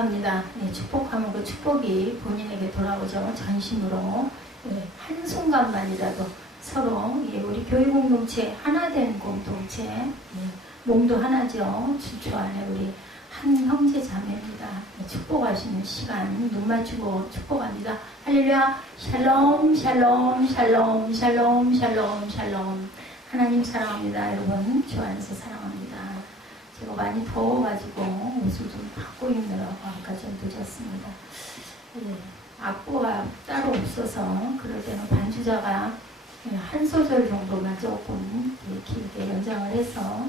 감사합니다. 네, 축복하면 그 축복이 본인에게 돌아오죠. 전심으로. 네, 한순간만이라도 서로 우리 교회 공동체 하나된 공동체, 몸도 하나죠. 주초 안에 우리 한 형제 자매입니다. 네, 축복하시는 시간 눈 맞추고 축복합니다. 할렐루야. 샬롬 샬롬 샬롬 샬롬 샬롬 샬롬. 하나님 사랑합니다. 여러분 주 안에서 사랑합니다. 제가 많이 더워가지고 옷을 좀 바꿔 입느라고 아까 좀 늦었습니다. 네, 악보가 따로 없어서 그럴 때는 반주자가 한 소절 정도만 조금 길게 연장을 해서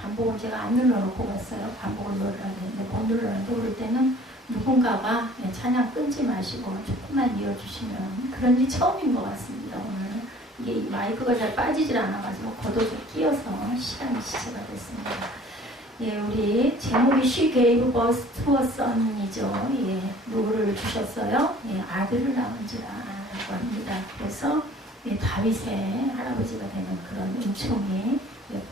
반복을 제가 안 눌러놓고 갔어요. 반복을 눌러야 되는데 못 눌러는데 그럴 때는 누군가가 찬양 끊지 마시고 조금만 이어주시면 그런 일이 처음인 것 같습니다. 오늘 이게 마이크가 잘 빠지질 않아가지고 걷어서 끼어서 시간이 시체가 됐습니다. 예, 우리 제목이 She gave birth to a son이죠. 예, 누구를 주셨어요? 예, 아들을 낳은지라고 합니다. 그래서 다윗의 할아버지가 되는 그런 은총이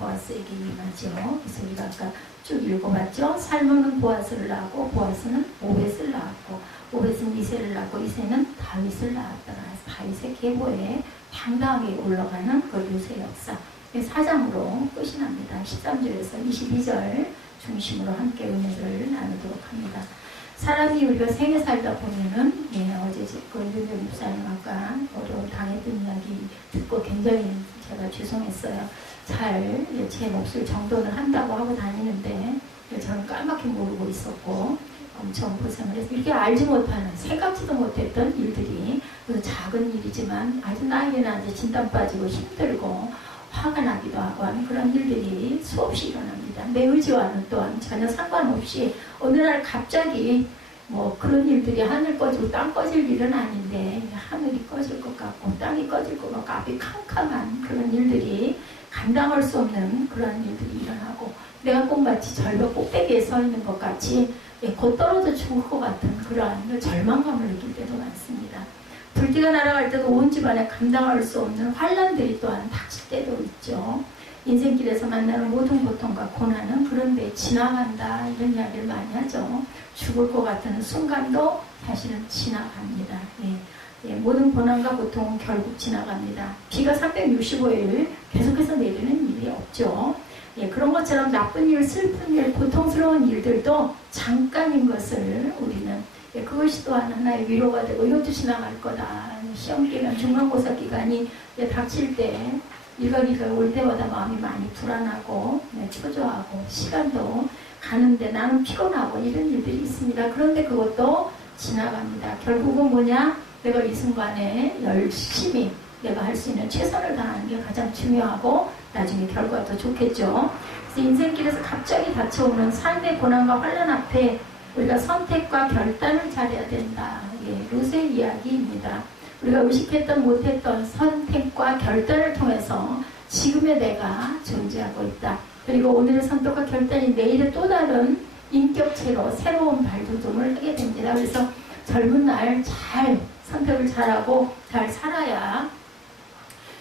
보아스에게 임하죠. 그래서 우리가 아까 쭉 읽어봤죠. 살몬은 보아스를 낳고 보아스는 오벳을 낳았고 오벳은 이새를 낳고 이새는 다윗을 낳았다. 다윗의 계보에 당당하게 올라가는 그 요새 역사 4장으로 끝이 납니다. 13절에서 22절 중심으로 함께 은혜를 나누도록 합니다. 사람이 우리가 생애 살다 보면은 어제 그 윤정 목사님 아까 어려움 당했던 이야기 듣고 굉장히 제가 죄송했어요. 잘 제 몫을 정돈을 한다고 하고 다니는데 저는 까맣게 모르고 있었고 엄청 고생을 해서 이렇게 알지 못하는 생각지도 못했던 일들이 작은 일이지만 아주 나에게는 아주 진땀 빠지고 힘들고 화가 나기도 하고 하는 그런 일들이 수없이 일어납니다. 내 의지와는 또한 전혀 상관없이 어느 날 갑자기 뭐 그런 일들이 하늘 꺼지고 땅 꺼질 일은 아닌데 하늘이 꺼질 것 같고 땅이 꺼질 것 같고 앞이 캄캄한 그런 일들이 감당할 수 없는 그런 일들이 일어나고 내가 꼭 마치 절벽 꼭대기에 서 있는 것 같이 곧 떨어져 죽을 것 같은 그러한 절망감을 느낄 때도 많습니다. 불띠가 날아갈 때도 온 집안에 감당할 수 없는 환란들이 또한 닥칠 때도 있죠. 인생길에서 만나는 모든 고통과 고난은 그런데 지나간다 이런 이야기를 많이 하죠. 죽을 것 같은 순간도 사실은 지나갑니다. 모든 고난과 고통은 결국 지나갑니다. 비가 365일 계속해서 내리는 일이 없죠. 그런 것처럼 나쁜 일, 슬픈 일, 고통스러운 일들도 잠깐인 것을 우리는 그것이 또한 하나의 위로가 되고 이것도 지나갈 거다. 시험기간, 중간고사 기간이 닥칠 때 일과기가 올 때마다 마음이 많이 불안하고 초조하고 시간도 가는데 나는 피곤하고 이런 일들이 있습니다. 그런데 그것도 지나갑니다. 결국은 뭐냐? 내가 이 순간에 열심히 내가 할 수 있는 최선을 다하는 게 가장 중요하고 나중에 결과가 더 좋겠죠. 그래서 인생길에서 갑자기 닥쳐오는 삶의 고난과 환란 앞에 우리가 선택과 결단을 잘해야 된다. 룻의 이야기입니다. 우리가 의식했던 못했던 선택과 결단을 통해서 지금의 내가 존재하고 있다. 그리고 오늘의 선택과 결단이 내일의 또 다른 인격체로 새로운 발돋움을 하게 됩니다. 그래서 젊은 날 잘 선택을 잘하고 잘 살아야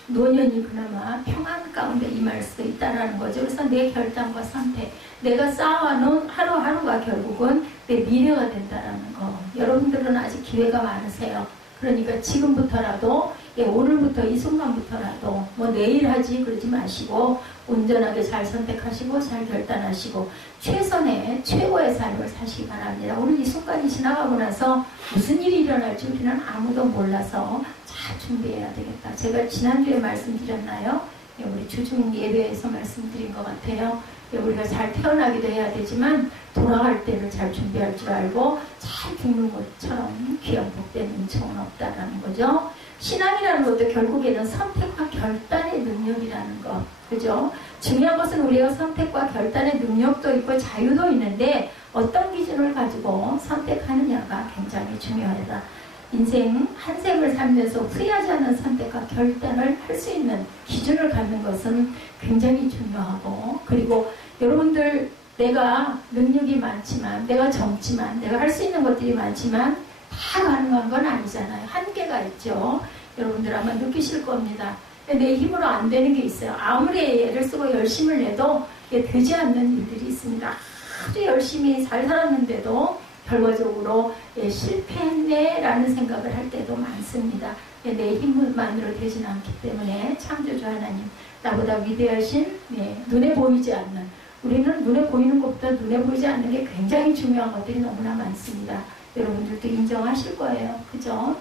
노년이 그나마 평안 가운데 임할 수 있다는 거죠. 그래서 내 결단과 선택, 내가 쌓아놓은 하루하루가 결국은 내 미래가 된다는 거. 여러분들은 아직 기회가 많으세요. 그러니까 지금부터라도 오늘부터 이 순간부터라도 뭐 내일 하지 그러지 마시고 온전하게 잘 선택하시고 잘 결단하시고 최선의 최고의 삶을 사시기 바랍니다. 오늘 이 순간이 지나가고 나서 무슨 일이 일어날지 우리는 아무도 몰라서 잘 준비해야 되겠다. 제가 지난주에 말씀드렸나요? 우리 주중 예배에서 말씀드린 것 같아요. 우리가 잘 태어나기도 해야 되지만 돌아갈 때를 잘 준비할 줄 알고 잘 죽는 것처럼 귀한 복된 은총은 없다라는 거죠. 신앙이라는 것도 결국에는 선택과 결단의 능력이라는 것. 그죠? 중요한 것은 우리가 선택과 결단의 능력도 있고 자유도 있는데 어떤 기준을 가지고 선택하느냐가 굉장히 중요하다. 인생 한 생을 살면서 후회하지 않는 선택과 결단을 할 수 있는 기준을 갖는 것은 굉장히 중요하고 그리고 여러분들 내가 능력이 많지만 내가 젊지만 내가 할 수 있는 것들이 많지만 다 가능한 건 아니잖아요. 한계가 있죠. 여러분들 아마 느끼실 겁니다. 내 힘으로 안 되는 게 있어요. 아무리 애를 쓰고 열심을 내도 되지 않는 일들이 있습니다. 아주 열심히 잘 살았는데도 결과적으로 실패했네라는 생각을 할 때도 많습니다. 내 힘만으로 되지는 않기 때문에 창조주 하나님, 나보다 위대하신 눈에 보이지 않는, 우리는 눈에 보이는 것보다 눈에 보이지 않는 게 굉장히 중요한 것들이 너무나 많습니다. 여러분들도 인정하실 거예요. 그죠?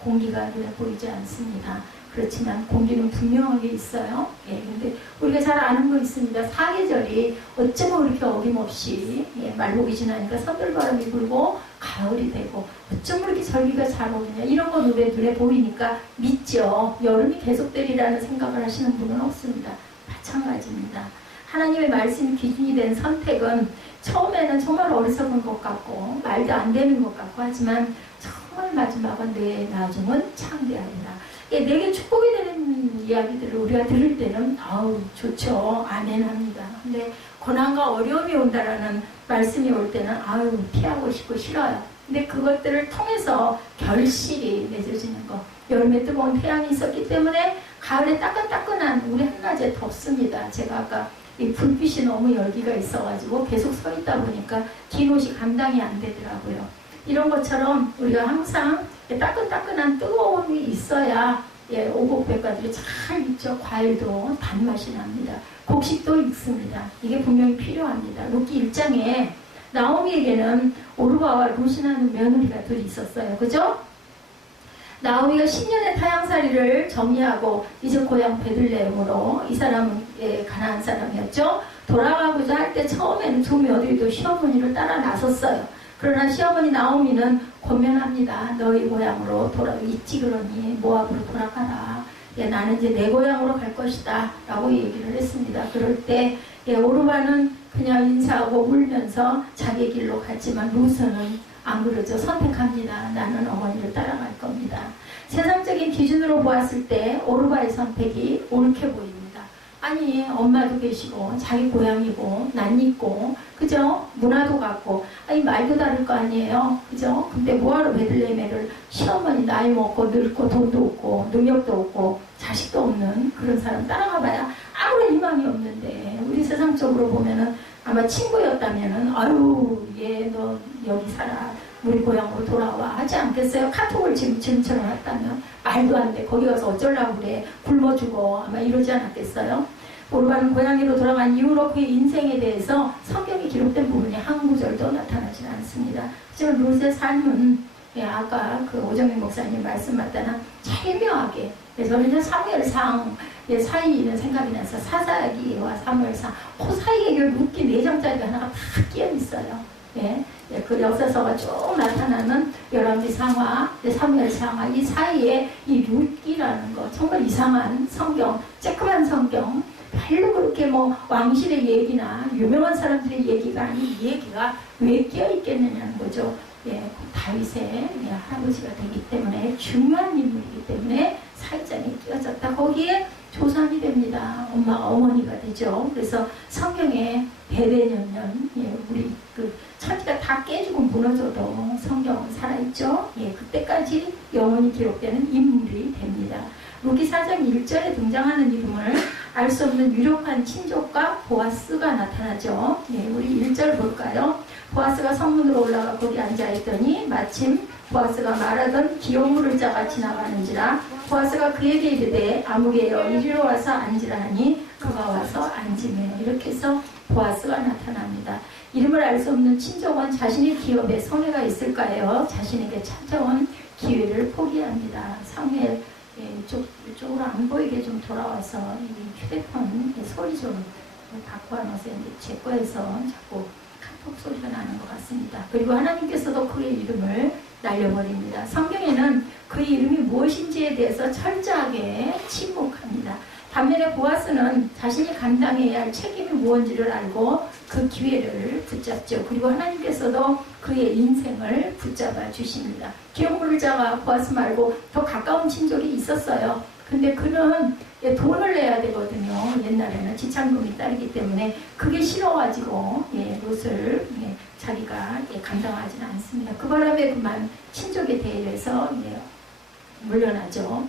공기가 눈에 보이지 않습니다. 그렇지만 공기는 분명하게 있어요. 근데 우리가 잘 아는 거 있습니다. 사계절이 어쩌면 이렇게 어김없이 말복이 지나니까 서늘바람이 불고 가을이 되고 어쩌면 이렇게 절기가 잘 오느냐, 이런 거 눈에 보이니까 믿죠. 여름이 계속되리라는 생각을 하시는 분은 없습니다. 마찬가지입니다. 하나님의 말씀이 기준이 된 선택은 처음에는 정말 어리석은 것 같고 말도 안 되는 것 같고 하지만 정말 마지막은 내 나중은 창대하리라. 내게 축복이 되는 이야기들을 우리가 들을 때는 아우 좋죠, 아멘 합니다. 근데 고난과 어려움이 온다라는 말씀이 올 때는 아유 피하고 싶고 싫어요. 근데 그것들을 통해서 결실이 맺어지는 거, 여름에 뜨거운 태양이 있었기 때문에 가을에 따끈따끈한 우리 한낮에 덥습니다. 제가 아까 이 불빛이 너무 열기가 있어가지고 계속 서 있다 보니까 긴 옷이 감당이 안 되더라고요. 이런 것처럼 우리가 항상 따끈따끈한 뜨거움이 있어야 오곡백과들이 잘 익죠. 과일도 단맛이 납니다. 곡식도 익습니다. 이게 분명히 필요합니다. 룻기 1장에 나오미에게는 오르바와 룻이라는 며느리가 둘이 있었어요. 그죠? 나오미가 10년의 타향살이를 정리하고 이제 고향 베들레헴으로, 이 사람은 가나안 사람이었죠. 돌아가고자 할 때 처음에는 두 며느리도 시어머니를 따라 나섰어요. 그러나 시어머니 나오미는 권면합니다. 너희 고향으로 있지 그러니 모압으로 돌아가라. 나는 이제 내 고향으로 갈 것이다 라고 얘기를 했습니다. 그럴 때 오르바는 그냥 인사하고 울면서 자기 길로 갔지만 룻은 안 그러죠. 선택합니다. 나는 어머니를 따라갈 겁니다. 세상적인 기준으로 보았을 때 오르바의 선택이 옳게 보입니다. 아니 엄마도 계시고 자기 고향이고 낯익고 그죠? 문화도 같고 아니 말도 다를 거 아니에요. 그죠? 근데 뭐하러 베들레헴에를 시어머니 나이 먹고 늙고 돈도 없고 능력도 없고 자식도 없는 그런 사람 따라가봐야 아무런 희망이 없는데, 우리 세상적으로 보면은 아마 친구였다면은 아유 얘 너 여기 살아 우리 고향으로 돌아와 하지 않겠어요? 카톡을 지금처럼 했다면 말도 안 돼. 거기 가서 어쩌려고 그래. 굶어 죽어. 아마 이러지 않았겠어요? 오르바는 고향으로 돌아간 이후로 그의 인생에 대해서 성경이 기록된 부분이 한 구절도 나타나지 않습니다. 하지만 룻의 삶은 아까 그 오정민 목사님 말씀 맞다나 절묘하게, 저는 사무엘상 사이는 생각이 나서 사사기와 사무엘상 그 사이에 룻기 4장짜리 하나가 다 끼어 있어요. 그 역사서가 쭉 나타나는 열왕기상하, 사무엘상하 이 사이에 이 룻기라는 거 정말 이상한 성경, 쬐끄만 성경, 별로 그렇게 뭐 왕실의 얘기나 유명한 사람들의 얘기가 아닌 이 얘기가 왜 끼어 있겠느냐는 거죠. 다윗의 할아버지가 되기 때문에 중요한 인물이기 때문에 사회장에 끼어졌다. 거기에 조상이 됩니다. 엄마가 어머니가 되죠. 그래서 성경에 대대년년 우리 그 천지가 다 깨지고 무너져도 성경은 살아있죠. 그때까지 영원히 기록되는 인물이 됩니다. 룻기 4장 1절에 등장하는 이름을 알 수 없는 유력한 친족과 보아스가 나타나죠. 우리 1절 볼까요? 보아스가 성문으로 올라가 거기 앉아있더니 마침 보아스가 말하던 기업물을 자가 지나가는지라 보아스가 그에게 이르되 아무개여 이리로 와서 앉으라 하니 그가 와서 앉으며, 이렇게 해서 보아스가 나타납니다. 이름을 알 수 없는 친족은 자신의 기업에 손해가 있을까요? 자신에게 찾아온 기회를 포기합니다. 사무엘 이쪽으로 안 보이게 좀 돌아와서 이 휴대폰 소리 좀 바꿔놓으세요. 제 거에서 자꾸 카톡 소리가 나는 것 같습니다. 그리고 하나님께서도 그의 이름을 날려버립니다. 성경에는 그의 이름이 무엇인지에 대해서 철저하게 침묵합니다. 반면에 보아스는 자신이 감당해야 할 책임이 무엇인지를 알고 그 기회를 붙잡죠. 그리고 하나님께서도 그의 인생을 붙잡아 주십니다. 기업물자가 보아스 말고 더 가까운 친족이 있었어요. 근데 그는 돈을 내야 되거든요. 옛날에는 지참금이 따르기 때문에 그게 싫어가지고 롯을 자기가 감당하지는 않습니다. 그 바람에 그만 친족에 대해서 물러나죠.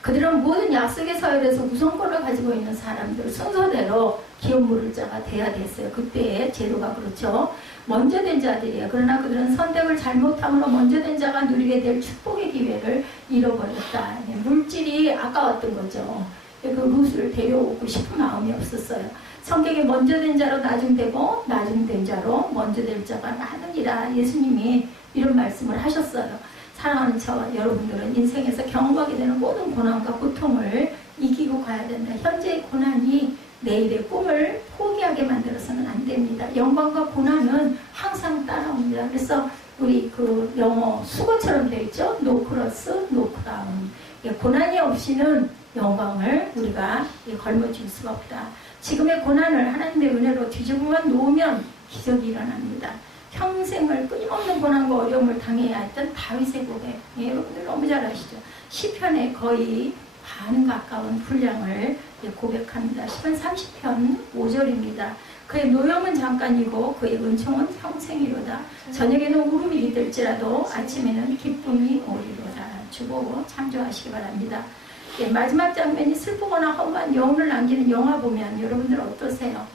그들은 모든 약속의 서열에서 우선권을 가지고 있는 사람들, 순서대로 기업 물을 자가 돼야 됐어요. 그때의 제도가 그렇죠. 먼저 된 자들이에요. 그러나 그들은 선택을 잘못함으로 먼저 된 자가 누리게 될 축복의 기회를 잃어버렸다. 물질이 아까웠던 거죠. 그 룻을 데려오고 싶은 마음이 없었어요. 성경에 먼저 된 자로 나중되고 나중된 자로 먼저 될 자가 많으리라. 예수님이 이런 말씀을 하셨어요. 사랑하는 저와 여러분들은 인생에서 경험하게 되는 모든 고난과 고통을 이기고 가야 된다. 현재의 고난이 내일의 꿈을 포기하게 만들어서는 안 됩니다. 영광과 고난은 항상 따라옵니다. 그래서 우리 그 영어 수고처럼 되어 있죠. No cross, no crown. 고난이 없이는 영광을 우리가 걸머쥘 수가 없다. 지금의 고난을 하나님의 은혜로 뒤집어만 놓으면 기적이 일어납니다. 평생을 끊임없는 고난과 어려움을 당해야 했던 다윗의 고백. 여러분들 너무 잘 아시죠? 시편의 거의 반 가까운 분량을 고백합니다. 시편 30편 5절입니다. 그의 노염은 잠깐이고 그의 은총은 평생이로다. 저녁에는 울음이 깃들지라도 아침에는 기쁨이 오리로다. 주보고 참조하시기 바랍니다. 마지막 장면이 슬프거나 험한 여운을 남기는 영화 보면 여러분들 어떠세요?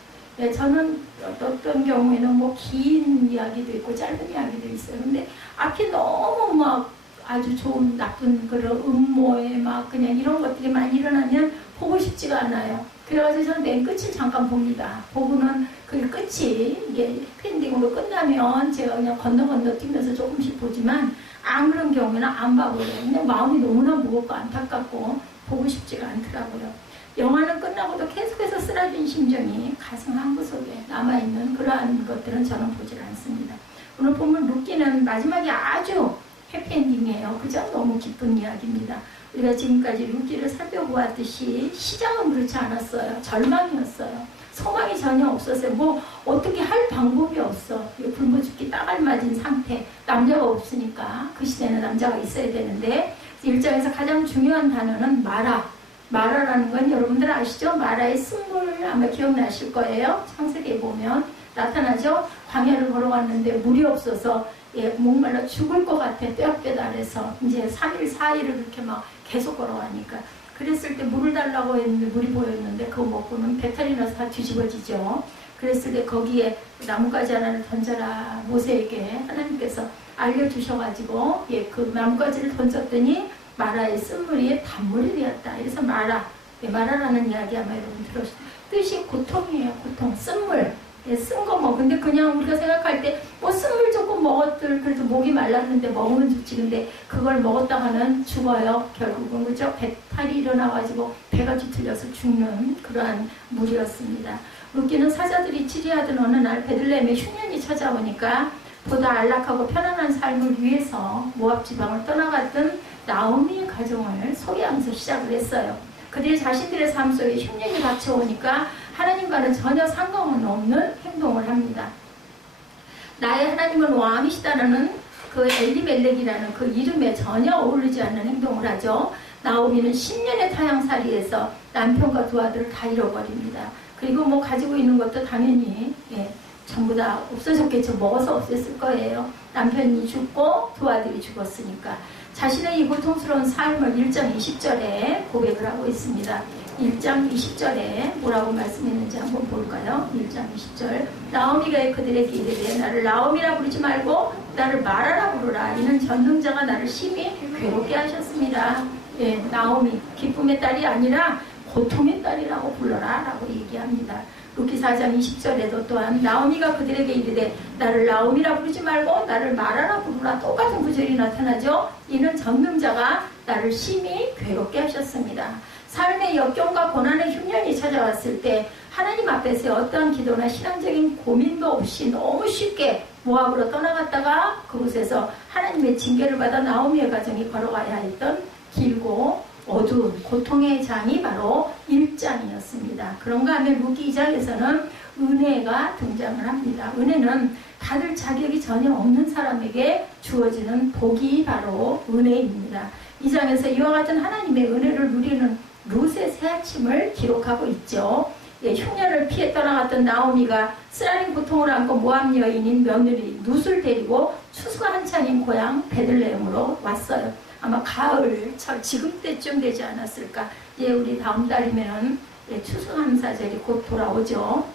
저는 어떤 경우에는 뭐 긴 이야기도 있고 짧은 이야기도 있어요. 근데 앞이 너무 막 아주 좋은 나쁜 그런 음모에 막 그냥 이런 것들이 많이 일어나면 보고 싶지가 않아요. 그래가지고 저는 맨 끝을 잠깐 봅니다. 보고는 그 끝이 이게 팬딩으로 끝나면 제가 그냥 건너 뛰면서 조금씩 보지만 안 그런 경우에는 안 봐버려요. 그냥 마음이 너무나 무겁고 안타깝고 보고 싶지가 않더라고요. 영화는 끝나고도 계속해서 쓰라진 심정이 가슴 한구 속에 남아있는 그러한 것들은 저는 보질 않습니다. 오늘 보면 룻기는 마지막이 아주 해피엔딩이에요. 그저 너무 기쁜 이야기입니다. 우리가 지금까지 룻기를 살펴보았듯이 시작은 그렇지 않았어요. 절망이었어요. 소망이 전혀 없었어요. 뭐 어떻게 할 방법이 없어. 굶어 죽기 딱 알맞은 상태. 남자가 없으니까 그 시대는 남자가 있어야 되는데 1장에서 가장 중요한 단어는 마라. 마라라는 건 여러분들 아시죠? 마라의 쓴물 아마 기억나실 거예요. 창세기에 보면 나타나죠? 광야를 걸어갔는데 물이 없어서 목말라 죽을 것 같아. 뼈뼈 아래서 이제 3일 4일을 그렇게 막 계속 걸어가니까 그랬을 때 물을 달라고 했는데 물이 보였는데 그거 먹고는 배탈이 나서 다 뒤집어지죠. 그랬을 때 거기에 나뭇가지 하나를 던져라. 모세에게 하나님께서 알려주셔가지고 그 나뭇가지를 던졌더니 마라의 쓴물이 단물이 되었다. 그래서 마라라는 이야기 아마 여러분 들었을 때 뜻이 고통이에요. 고통, 쓴물. 쓴 거 근데 그냥 우리가 생각할 때 뭐 쓴물 조금 먹었들 그래도 목이 말랐는데 먹으면 좋지. 근데 그걸 먹었다가는 죽어요. 결국은 그죠? 배탈이 일어나가지고 배가 뒤틀려서 죽는 그러한 물이었습니다. 룻기는 사자들이 치리하던 어느 날 베들레헴에 흉년이 찾아오니까 보다 안락하고 편안한 삶을 위해서 모압 지방을 떠나갔던 나오미의 가정을 소개하면서 시작을 했어요. 그들이 자신들의 삶 속에 흉년이 닥쳐오니까 하나님과는 전혀 상관없는 행동을 합니다. 나의 하나님은 왕이시다라는 그 엘리멜렉이라는 그 이름에 전혀 어울리지 않는 행동을 하죠. 나오미는 10년의 타향살이에서 남편과 두 아들을 다 잃어버립니다. 그리고 뭐 가지고 있는 것도 당연히 전부 다 없어졌겠죠. 먹어서 없앴을 거예요. 남편이 죽고 두 아들이 죽었으니까. 자신의 이 고통스러운 삶을 1장 20절에 고백을 하고 있습니다. 1장 20절에 뭐라고 말씀했는지 한번 볼까요? 1장 20절. 나오미가 그들에게 이르되 나를 나오미라 부르지 말고 나를 마라라 부르라. 이는 전능자가 나를 심히 괴롭게 하셨습니다. 나오미 기쁨의 딸이 아니라 고통의 딸이라고 불러라 라고 얘기합니다. 룻기 4장 20절에도 또한 나오미가 그들에게 이르되 나를 나오미라 부르지 말고 나를 마라라 부르라. 똑같은 구절이 나타나죠. 이는 전능자가 나를 심히 괴롭게 하셨습니다. 삶의 역경과 고난의 흉년이 찾아왔을 때 하나님 앞에서 어떠한 기도나 신앙적인 고민도 없이 너무 쉽게 모압으로 떠나갔다가 그곳에서 하나님의 징계를 받아 나오미의 가정이 걸어가야 했던 길고 어두운 고통의 장이 바로 1장이었습니다. 그런가 하면 룻기 2장에서는 은혜가 등장을 합니다. 은혜는 받을 자격이 전혀 없는 사람에게 주어지는 복이 바로 은혜입니다. 2장에서 이와 같은 하나님의 은혜를 누리는 룻의 새아침을 기록하고 있죠. 흉년을 피해 떠나갔던 나오미가 쓰라린 고통을 안고 모압 여인인 며느리 룻을 데리고 추수가 한창인 고향 베들레헴으로 왔어요. 아마 가을, 지금 때쯤 되지 않았을까. 우리 다음 달이면 예, 추수감사절이 곧 돌아오죠.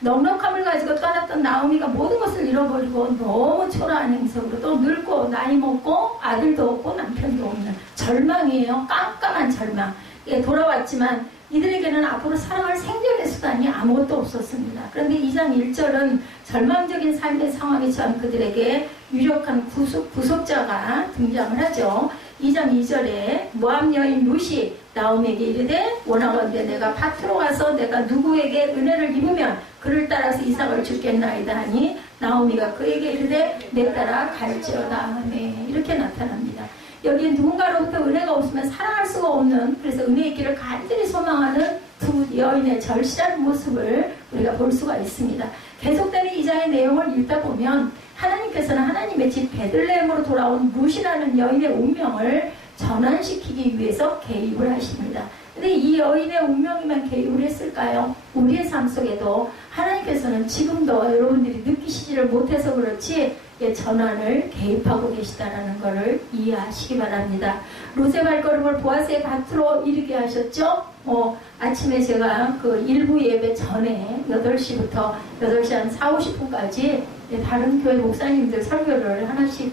넉넉함을 가지고 떠났던 나오미가 모든 것을 잃어버리고 너무 초라한 행석으로 또 늙고 나이 먹고 아들도 없고 남편도 없는 절망이에요. 깜깜한 절망. 예, 돌아왔지만 이들에게는 앞으로 살아갈 생존의 수단이 아무것도 없었습니다. 그런데 2장 1절은 절망적인 삶의 상황에 처한 그들에게 유력한 구속자가 등장을 하죠. 2장 2절에 모압 여인 룻이 나오미에게 이르되 원하건대 내가 밭으로 가서 내가 누구에게 은혜를 입으면 그를 따라서 이삭을 주겠나이다 하니 나오미가 그에게 이르되 내 따라 갈지어다. 네, 이렇게 나타납니다. 여기에 누군가로부터 은혜가 없으면 살아갈 수가 없는, 그래서 은혜 있기를 간절히 소망하는 두 여인의 절실한 모습을 우리가 볼 수가 있습니다. 계속되는 이 장의 내용을 읽다 보면 하나님께서는 하나님의 집 베들레헴으로 돌아온 룻이라는 여인의 운명을 전환시키기 위해서 개입을 하십니다. 근데 이 여인의 운명이만 개입을 했을까요? 우리의 삶 속에도 하나님께서는 지금도 여러분들이 느끼시지를 못해서 그렇지 전환을 개입하고 계시다는 것을 이해하시기 바랍니다. 룻의 발걸음을 보아스의 밭으로 이르게 하셨죠? 아침에 제가 그 일부 예배 전에 8시부터 8시 한 4, 50분까지 다른 교회 목사님들 설교를 하나씩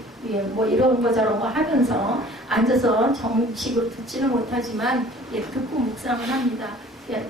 뭐 이런 거 저런 거 하면서 앉아서 정식으로 듣지는 못하지만 듣고 묵상을 합니다.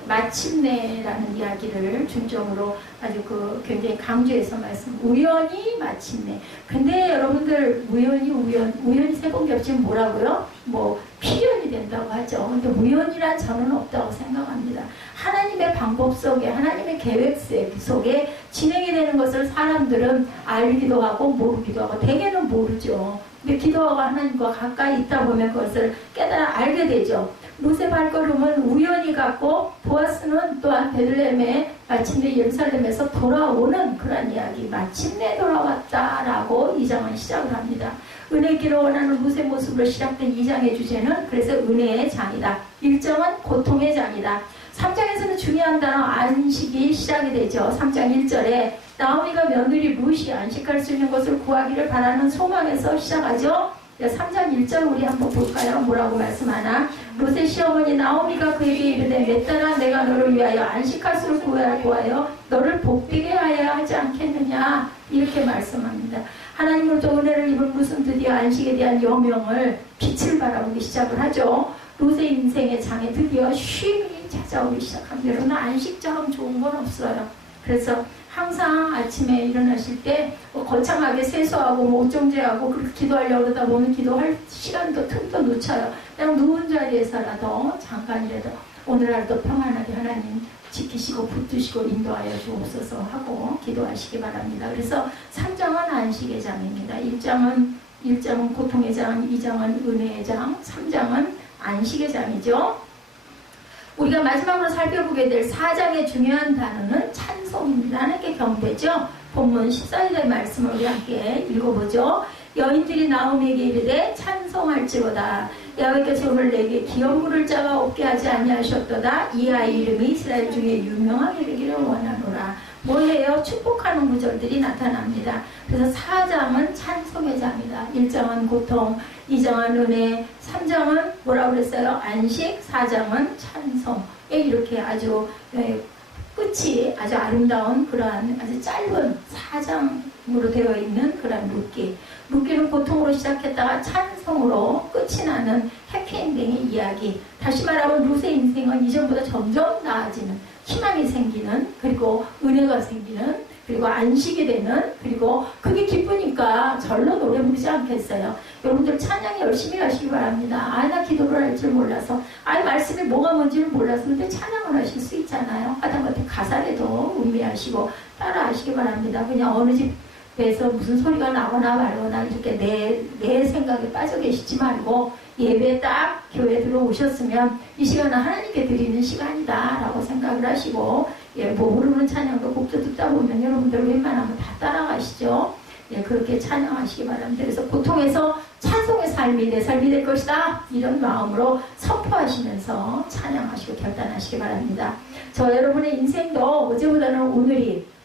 마침내라는 이야기를 중점으로 아주 굉장히 강조해서 말씀. 우연히 마침내. 근데 여러분들 우연히 세 번 겹치면 뭐라고요? 뭐 필연이 된다고 하죠. 근데 우연이란 저는 없다고 생각합니다. 하나님의 방법 속에, 하나님의 계획 속에 진행이 되는 것을 사람들은 알기도 하고 모르기도 하고, 대개는 모르죠. 근데 기도하고 하나님과 가까이 있다 보면 그것을 깨달아 알게 되죠. 룻의 발걸음은 우연히 갔고, 보아스는 또한 베들레헴에 마침내 예루살렘에서 돌아오는 그런 이야기, 마침내 돌아왔다라고 2장은 시작을 합니다. 은혜 있기를 원하는 룻의 모습으로 시작된 2장의 주제는 그래서 은혜의 장이다. 1장은 고통의 장이다. 3장에서는 중요한 단어 안식이 시작이 되죠. 3장 1절에 나오미가 며느리 룻이 안식할 수 있는 것을 구하기를 바라는 소망에서 시작하죠. 3장 1절 우리 한번 볼까요? 뭐라고 말씀하나? 룻의 시어머니 나오미가 그에게 이르되 내 딸아 내가 너를 위하여 안식할 수를 구하여 너를 복되게 하여 하지 않겠느냐, 이렇게 말씀합니다. 하나님으로부터 은혜를 입은 룻은 드디어 안식에 대한 여명을 빛을 바라보기 시작을 하죠. 룻의 인생의 장에 드디어 쉼이 찾아오기 시작합니다. 여러분, 안식처럼 좋은 건 없어요. 그래서 항상 아침에 일어나실 때 거창하게 세수하고 옷정제하고 그렇게 기도하려고 그러다 보면 기도할 시간도 틈도 놓쳐요. 그냥 누운 자리에서라도 잠깐이라도 오늘 하루도 평안하게 하나님 지키시고 붙드시고 인도하여 주옵소서 하고 기도하시기 바랍니다. 그래서 3장은 안식의 장입니다. 1장은 고통의 장, 2장은 은혜의 장, 3장은 안식의 장이죠. 우리가 마지막으로 살펴보게 될 4장의 중요한 단어는 찬송입니다. 하나님께 경배죠. 본문 14절의 말씀을 우리 함께 읽어보죠. 여인들이 나오미에게 이르되 찬송할지어다. 야훼께서 오늘 내게 기업물을 짜가 없게 하지 아니하셨도다. 이 아이 이름이 이스라엘 중에 유명하게 되기를 원하노라. 뭐예요? 축복하는 구절들이 나타납니다. 그래서 4장은 찬송의 장이다. 1장은 고통, 2장은 은혜, 3장은 뭐라고 그랬어요? 안식, 4장은 찬송. 이렇게 아주 끝이 아주 아름다운 그러한 아주 짧은 4장으로 되어 있는 그러한 룻기는 고통으로 시작했다가 찬송으로 끝이 나는 해피엔딩의 이야기. 다시 말하면 룻의 인생은 이전보다 점점 나아지는, 희망이 생기는, 그리고 은혜가 생기는, 그리고 안식이 되는, 그리고 그게 기쁘니까 절로 노래 부르지 않겠어요? 여러분들 찬양 열심히 하시기 바랍니다. 나 기도를 할 줄 몰라서, 말씀이 뭐가 뭔지를 몰라서, 근데 찬양을 하실 수 있잖아요. 하다못해 가사라도 음미하시고 따라 하시기 바랍니다. 그냥 어느 집에서 무슨 소리가 나거나 말거나 이렇게 내 생각에 빠져 계시지 말고, 예배 딱 교회 들어오셨으면 이 시간은 하나님께 드리는 시간이다 라고 생각을 하시고, 뭐 부르는 찬양도 곡도 듣다 보면 여러분들 웬만하면 다 따라가시죠. 그렇게 찬양하시기 바랍니다. 그래서 고통에서 찬송의 삶이 내 삶이 될 것이다, 이런 마음으로 선포하시면서 찬양하시고 결단하시기 바랍니다. 여러분의 인생도 어제보다는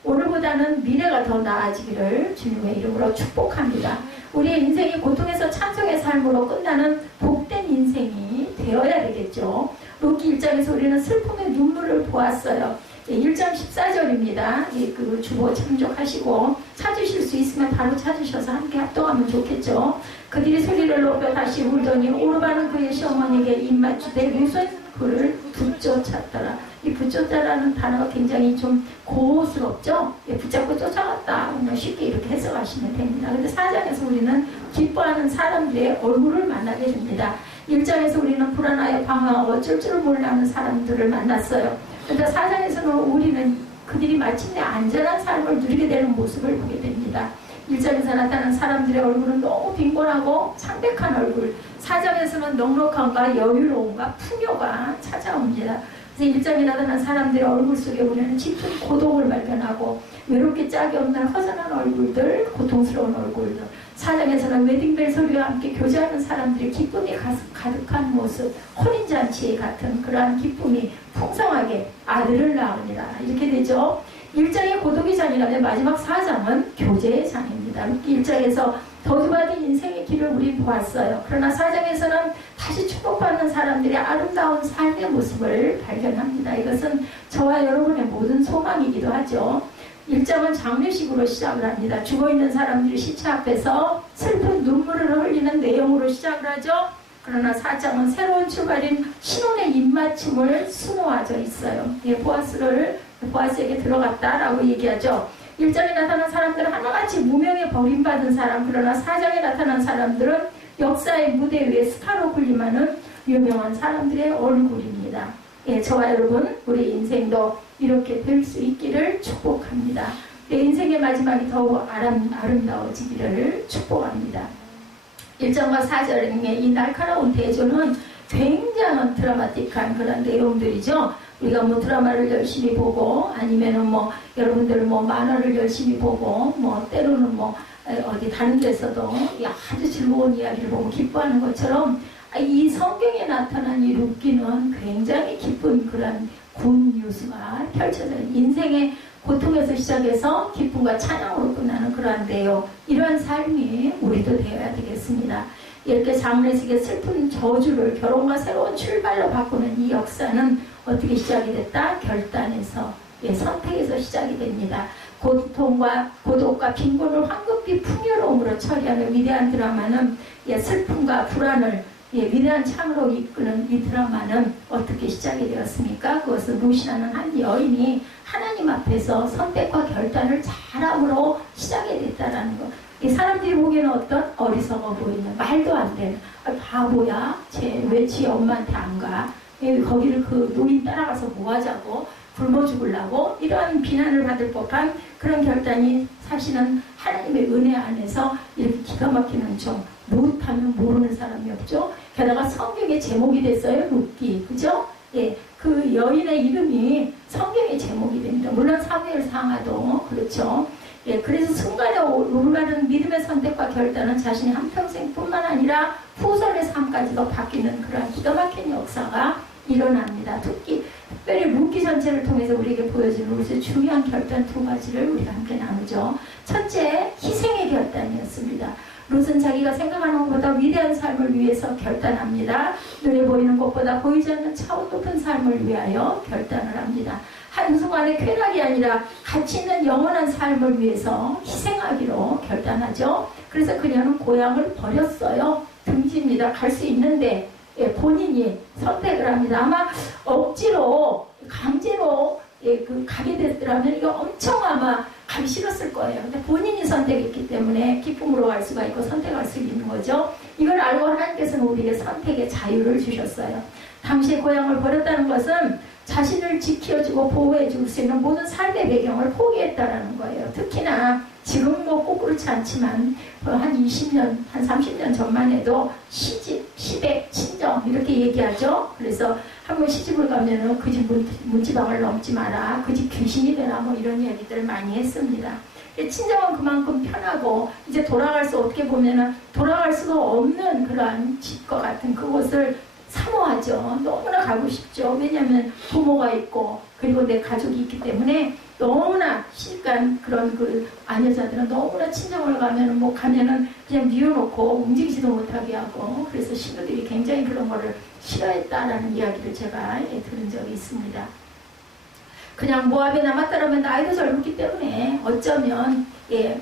오늘보다는 미래가 더 나아지기를 주님의 이름으로 축복합니다. 우리의 인생이 고통에서 찬송의 삶으로 끝나는 복된 인생이 되어야 되겠죠. 룻기 1장에서 우리는 슬픔의 눈물을 보았어요. 1장 14절입니다. 그 주보 참조하시고 찾으실 수 있으면 바로 찾으셔서 함께 합동하면 좋겠죠. 그들이 소리를 높여 다시 울더니 오르바는 그의 시어머니에게 입맞추되 룻은 그를 붙쫓았더라. 이 붙쫓다라는 단어가 굉장히 좀 고스럽죠. 붙잡고 쫓아갔다. 그냥 쉽게 이렇게 해석하시면 됩니다. 근데 4장에서 우리는 기뻐하는 사람들의 얼굴을 만나게 됩니다. 1장에서 우리는 불안하여 방황하고 어쩔 줄 몰라하는 사람들을 만났어요. 그런데 4장에서는 우리는 그들이 마침내 안전한 삶을 누리게 되는 모습을 보게 됩니다. 1장에서 나타난 사람들의 얼굴은 너무 빈곤하고 창백한 얼굴, 4장에서는 넉넉함과 여유로움과 풍요가 찾아옵니다. 그래서 1장에 나타난 사람들의 얼굴 속에 우리는 짙은 고독을 발견하고 외롭게 짝이 없는 허전한 얼굴들, 고통스러운 얼굴들, 4장에서는 웨딩벨 소리와 함께 교제하는 사람들의 기쁨이 가득한 모습, 혼인잔치 같은 그러한 기쁨이 풍성하게 아들을 낳으니라 이렇게 되죠. 1장의 고독의 장이라면 마지막 4장은 교제의 장입니다. 1장에서 저주받은 인생의 길을 우리 보았어요. 그러나 4장에서는 다시 축복받는 사람들의 아름다운 삶의 모습을 발견합니다. 이것은 저와 여러분의 모든 소망이기도 하죠. 1장은 장례식으로 시작을 합니다. 죽어있는 사람들이 시체 앞에서 슬픈 눈물을 흘리는 내용으로 시작을 하죠. 그러나 4장은 새로운 출발인 신혼의 입맞춤을 수놓아져 있어요. 보아스에게 들어갔다라고 얘기하죠. 1장에 나타난 사람들은 하나같이 무명에 버림받은 사람, 그러나 4장에 나타난 사람들은 역사의 무대 위에 스타로 불림하는 유명한 사람들의 얼굴입니다. 예, 저와 여러분, 우리 인생도 이렇게 될 수 있기를 축복합니다. 내 인생의 마지막이 더욱 아름다워지기를 축복합니다. 1장과 4절의 이 날카로운 대조는 굉장한 드라마틱한 그런 내용들이죠. 우리가 뭐 드라마를 열심히 보고 아니면은 뭐 여러분들 뭐 만화를 열심히 보고 뭐 때로는 뭐 어디 다른 데서도 아주 즐거운 이야기를 보고 기뻐하는 것처럼 이 성경에 나타난 이 룻기는 굉장히 기쁜 그런 굿뉴스가 펼쳐져요. 인생의 고통에서 시작해서 기쁨과 찬양으로 끝나는 그러한데요. 이러한 삶이 우리도 되어야 되겠습니다. 이렇게 장례식의 슬픈 저주를 결혼과 새로운 출발로 바꾸는 이 역사는 어떻게 시작이 됐다? 결단에서, 선택에서 시작이 됩니다. 고통과 고독과 빈곤을 황급히 풍요로움으로 처리하는 위대한 드라마는 슬픔과 불안을 위대한 창으로 이끄는 이 드라마는 어떻게 시작이 되었습니까? 그것은 룻이라는 한 여인이 하나님 앞에서 선택과 결단을 잘함으로 시작이 됐다라는 것. 이 사람들이 보기에는 어떤 어리석어 보이는 말도 안 되는 바보야, 왜 지 엄마한테 안 가? 거기를 그 노인 따라가서 뭐 하자고? 굶어 죽으려고? 이러한 비난을 받을 법한 그런 결단이 사실은 하나님의 은혜 안에서 이렇게 기가 막히는 좀 룻하면 모르는 사람이 없죠. 게다가 성경의 제목이 됐어요. 룻기, 그죠? 그 여인의 이름이 성경의 제목이 됩니다. 물론 사무엘 상하도 그렇죠. 그래서 순간에 올바른 믿음의 선택과 결단은 자신의 한평생뿐만 아니라 후손의 삶까지도 바뀌는 그런 기가 막힌 역사가 일어납니다. 특별히 룻기 전체를 통해서 우리에게 보여지는 룻의 중요한 결단 두 가지를 우리가 함께 나누죠. 첫째, 희생의 결단이었습니다. 룻은 자기가 생각하는 것보다 위대한 삶을 위해서 결단합니다. 눈에 보이는 것보다 보이지 않는 차원 높은 삶을 위하여 결단을 합니다. 한순간의 쾌락이 아니라 가치 있는 영원한 삶을 위해서 희생하기로 결단하죠. 그래서 그녀는 고향을 버렸어요. 등지입니다. 갈 수 있는데 본인이 선택을 합니다. 아마 억지로 강제로 가게 됐더라면 이거 엄청 아마 가기 싫었을 거예요. 근데 본인이 선택했기 때문에 기쁨으로 갈 수가 있고 선택할 수 있는 거죠. 이걸 알고 하나님께서는 우리에게 선택의 자유를 주셨어요. 당시의 고향을 버렸다는 것은 자신을 지켜주고 보호해줄 수 있는 모든 삶의 배경을 포기했다라는 거예요. 특히나 지금 뭐 꼭 그렇지 않지만 한 20년, 한 30년 전만 해도 시집, 시댁, 친정 이렇게 얘기하죠. 그래서 한번 시집을 가면은 그 집 문지방을 넘지 마라, 그 집 귀신이 되나 뭐 이런 얘기들을 많이 했습니다. 친정은 그만큼 편하고 이제 돌아갈 수 어떻게 보면은 돌아갈 수가 없는 그러한 집과 같은 그곳을 사모하죠. 너무나 가고 싶죠. 왜냐하면 부모가 있고 그리고 내 가족이 있기 때문에 너무나 시간 그런 그 아녀자들은 너무나 친정을 가면은 뭐 가면은 그냥 뉘어놓고 움직이지도 못하게 하고 그래서 신부들이 굉장히 그런 거를 싫어했다라는 이야기를 제가 들은 적이 있습니다. 그냥 모압에 남았다라면 나이도 젊었기 때문에 어쩌면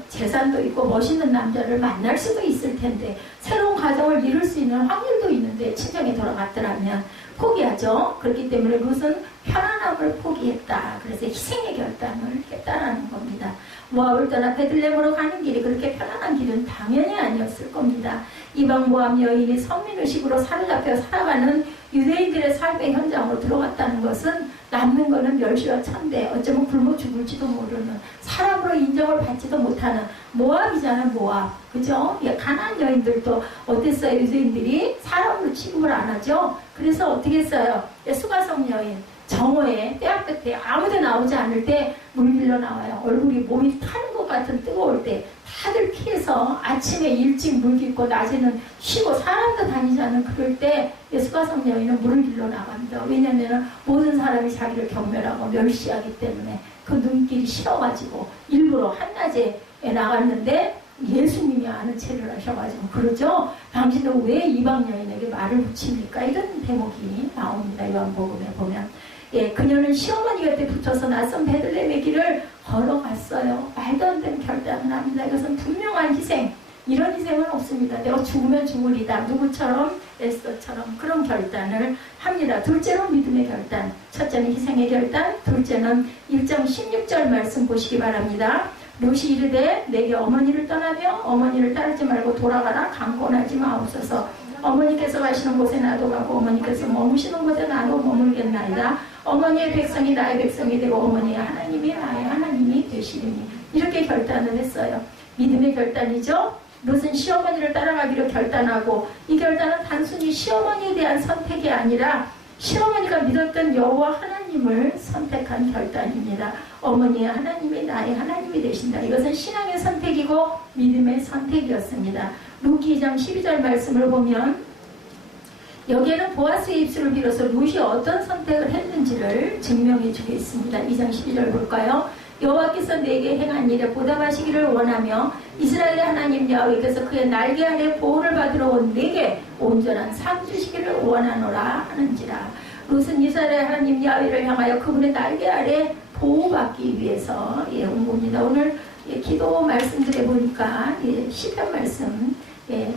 재산도 있고 멋있는 남자를 만날 수도 있을 텐데 새로운 가정을 이룰 수 있는 확률도 있는데 친정에 돌아갔더라면 포기하죠. 그렇기 때문에 룻은 편안함을 포기했다. 그래서 희생의 결단을 했다라는 겁니다. 모압을 떠나 베들레헴으로 가는 길이 그렇게 편안한 길은 당연히 아니었을 겁니다. 이방 모압 여인이 선민의식으로 사로잡혀 살아가는 유대인들의 삶의 현장으로 들어갔다는 것은 남는 것은 멸시와 천대, 어쩌면 굶어 죽을지도 모르는 사람으로 인정을 받지도 못하는 모압이잖아요. 모압. 그죠? 가나안 여인들도 어땠어요? 유대인들이 사람으로 취급을 안 하죠. 그래서 어떻게 했어요? 수가성 여인 정오에 때 끝에 아무데 나오지 않을 때 물밀러 나와요. 얼굴이 몸이 타는 것 같은 뜨거울 때 다들 피해서 아침에 일찍 물 깃고 낮에는 쉬고 사람도 다니지 않는 그럴 때 수가성 여인은 물을 길러 나갑니다. 왜냐하면 모든 사람이 자기를 경멸하고 멸시하기 때문에 그 눈길이 싫어가지고 일부러 한낮에 나갔는데 예수님이 아는 체를 하셔가지고 그러죠. 당신은 왜 이방 여인에게 말을 붙입니까? 이런 대목이 나옵니다. 요한복음에 보면 그녀는 시어머니 곁에 붙어서 낯선 베들레헴의 길을 걸어갔어요. 말도 안 되는 결단을 합니다. 이것은 분명한 희생. 이런 희생은 없습니다. 내가 죽으면 죽으리다. 누구처럼? 에스더처럼 그런 결단을 합니다. 둘째로 믿음의 결단. 첫째는 희생의 결단. 둘째는 1장 16절 말씀 보시기 바랍니다. 룻이 이르되 내게 어머니를 떠나며 어머니를 따르지 말고 돌아가라. 강권하지 마옵소서. 어머니께서 가시는 곳에 나도 가고 어머니께서 머무시는 곳에 나도 머물겠나이다. 어머니의 백성이 나의 백성이 되고 어머니의 하나님이 나의 하나님이 되시리니. 이렇게 결단을 했어요. 믿음의 결단이죠. 룻은 시어머니를 따라가기로 결단하고 이 결단은 단순히 시어머니에 대한 선택이 아니라 시어머니가 믿었던 여호와 하나님을 선택한 결단입니다. 어머니의 하나님이 나의 하나님이 되신다. 이것은 신앙의 선택이고 믿음의 선택이었습니다. 루키 2장 12절 말씀을 보면 여기에는 보아스의 입술을 빌어서 룻이 어떤 선택을 했는지를 증명해 주겠습니다. 2장 12절 볼까요? 여호와께서 내게 행한 일에 보답하시기를 원하며 이스라엘의 하나님 여호와께서 그의 날개 아래 보호를 받으러 온 내게 온전한 상 주시기를 원하노라 하는지라. 룻은 이스라엘의 하나님 야훼를 향하여 그분의 날개 아래 보호받기 위해서 온 겁니다. 오늘 기도 말씀들에 보니까 시편 말씀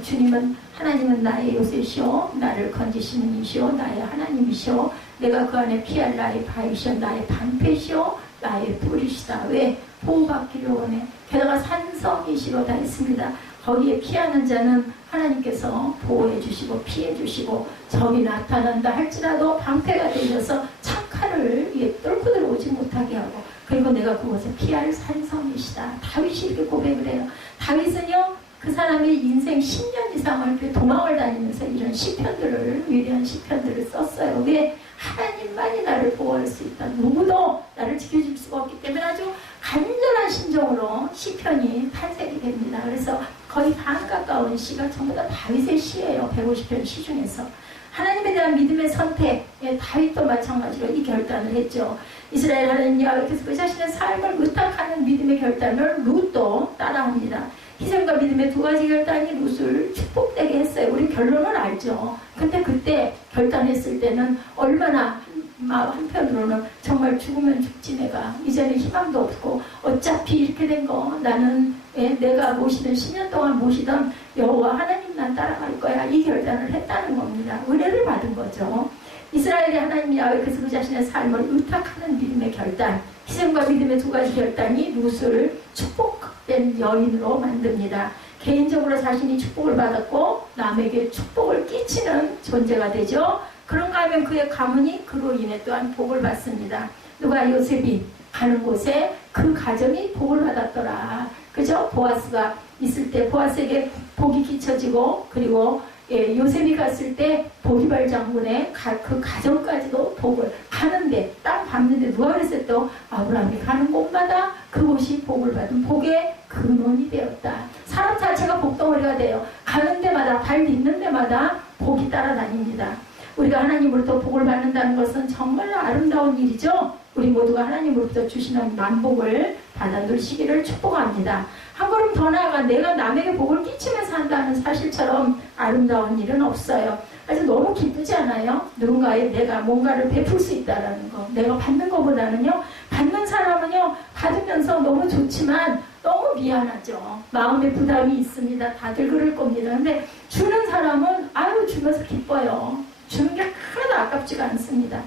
주님은 하나님은 나의 요새시오 나를 건지시는 이시오 나의 하나님이시오 내가 그 안에 피할 나의 바위시오 나의 방패시오 나의 뿌리시다. 왜? 보호받기를 원해. 게다가 산성이시로다 했습니다. 거기에 피하는 자는 하나님께서 보호해 주시고 피해 주시고 적이 나타난다 할지라도 방패가 되셔서 창칼을 뚫고 들어오지 못하게 하고 그리고 내가 그곳에 피할 산성이시다. 다윗이 이렇게 고백을 해요. 다윗은요 그 사람의 인생 10년 이상을 도망을 다니면서 이런 시편들을 위대한 시편들을 썼어요. 왜? 하나님만이 나를 보호할 수 있다. 누구도 나를 지켜줄 수가 없기 때문에 아주 간절한 심정으로 시편이 탄생이 됩니다. 그래서 거의 반 가까운 시가 전부 다 다윗의 시예요. 150편 시 중에서. 하나님에 대한 믿음의 선택, 다윗도 마찬가지로 이 결단을 했죠. 이스라엘 하나님 여호와께서 그 자신의 삶을 의탁하는 믿음의 결단을 룻도 따라합니다. 희생과 믿음의 두 가지 결단이 룻을 축복되게 했어요. 우리 결론을 알죠. 근데 그때 결단했을 때는 얼마나 한편으로는 정말 죽으면 죽지 내가 이제는 희망도 없고 어차피 이렇게 된 거 나는 내가 모시던 10년 동안 모시던 여호와 하나님 난 따라갈 거야 이 결단을 했다는 겁니다. 은혜를 받은 거죠. 이스라엘의 하나님 야훼께서 그 자신의 삶을 의탁하는 믿음의 결단 희생과 믿음의 두 가지 결단이 룻을 축복된 여인으로 만듭니다. 개인적으로 자신이 축복을 받았고 남에게 축복을 끼치는 존재가 되죠. 그런가 하면 그의 가문이 그로 인해 또한 복을 받습니다. 누가 요셉이 가는 곳에 그 가정이 복을 받았더라. 그죠? 보아스가 있을 때 보아스에게 복이 끼쳐지고 그리고 요셉이 갔을 때 보디발 장군의 그 가정까지도 복을 가는데 땅 밟는데 누가 그랬어요? 또 아브라함이 가는 곳마다 그곳이 복을 받은 복의 근원이 되었다. 사람 자체가 복덩어리가 돼요. 가는 데마다 발 딛는 데마다 복이 따라다닙니다. 우리가 하나님으로부터 복을 받는다는 것은 정말로 아름다운 일이죠. 우리 모두가 하나님으로부터 주시는 만복을 받아 누리시기를 축복합니다. 한 걸음 더 나아가 내가 남에게 복을 끼치면서 한다는 사실처럼 아름다운 일은 없어요. 그래서 너무 기쁘지 않아요? 누군가에 내가 뭔가를 베풀 수 있다는 거. 내가 받는 것보다는요, 받는 사람은요, 받으면서 너무 좋지만 너무 미안하죠. 마음에 부담이 있습니다. 다들 그럴 겁니다. 근데 주는 사람은 아유 주면서 기뻐요. 주는 게 하나도 아깝지가 않습니다.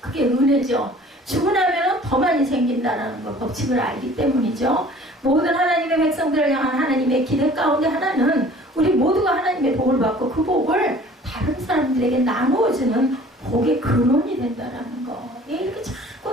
그게 은혜죠. 주고 나면 더 많이 생긴다는 거, 법칙을 알기 때문이죠. 모든 하나님의 백성들을 향한 하나님의 기대 가운데 하나는 우리 모두가 하나님의 복을 받고 그 복을 다른 사람들에게 나누어주는 복의 근원이 된다는 거. 이렇게 자꾸